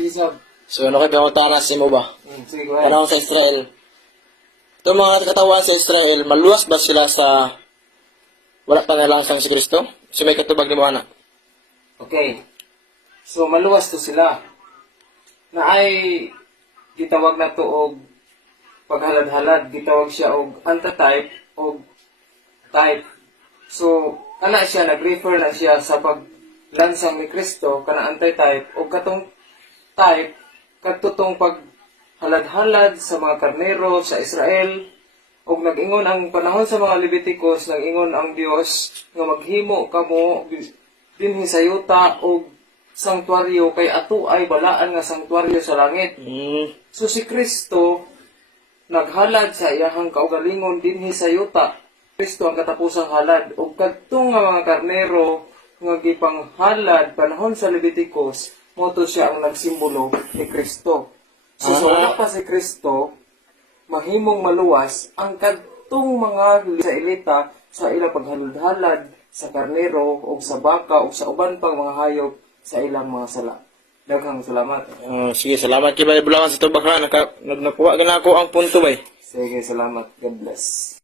Isab. So ano kayo bangutanas mo ba? Sige, go ahead. Panahon sa Israel. Itong mga katawan sa Israel, maluwas ba sila sa wala pa nalangsang si Kristo? So may katubag ni mo ana. Okay. So, maluwas to sila. Na ay gitawag na to og paghalad-halad. Gitawag siya og antitype og type. So, ana siya, nag-refer na siya sa paglansang ni Kristo, kana antitype, o katong type, katutong paghalad-halad sa mga karnero sa Israel, o nag-ingon ang panahon sa mga Leviticus, nag-ingon ang Dios nga maghimo kamo dinhi sa yuta o sanktuaryo kay ato ay balaan nga sanktuaryo sa langit. So si Kristo naghalad sa iyahang kaugalingon dinhi sa yuta. Kristo ang katapusang halad ug kadtong nga mga karnero nga gipanghalad panahon sa Leviticus moto siya ang nagsimbolo ni Kristo. So sa wala pa si Kristo mahimong maluwas ang kadtong mga Israelita sa ilang paghalad-halad sa karnero o sa baka o sa uban pang mga hayop sa ilang mga sala. Daghang salamat. Sige, salamat kay Bay Bulangan sa tubak ha. Nagnakuha gina ako ang punto bay. Sige, salamat. God bless.